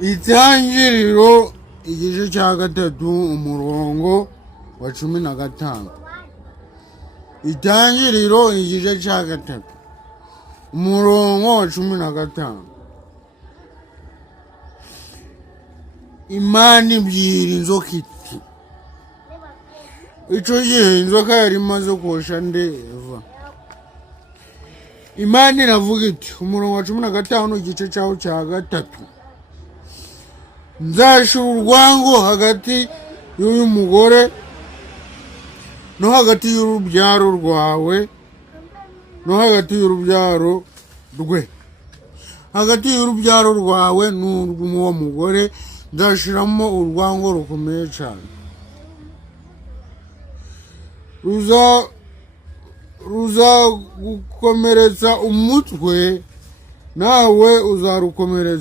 Itangiriro igice cya gatatu umurongo wa 15. Itangiriro igice cya gatatu umurongo wa 15. Imana ibwira inzoka iti, icyo gihe inzoka yari imaze kosha Eva. Imana iravuga iti, umurongo wa 15 igice cyawo cya gatatu, nzashira urwango hagati y'uyu mugore no hagati y'urubyaro rwawe no hagati y'urubyaro rwe, hagati y'urubyaro rwawe n'urw'uwo mugore nzashiramo urwango rukomeye cyane, ruzagukomeretsa umutwe nawe uzarukomeretsa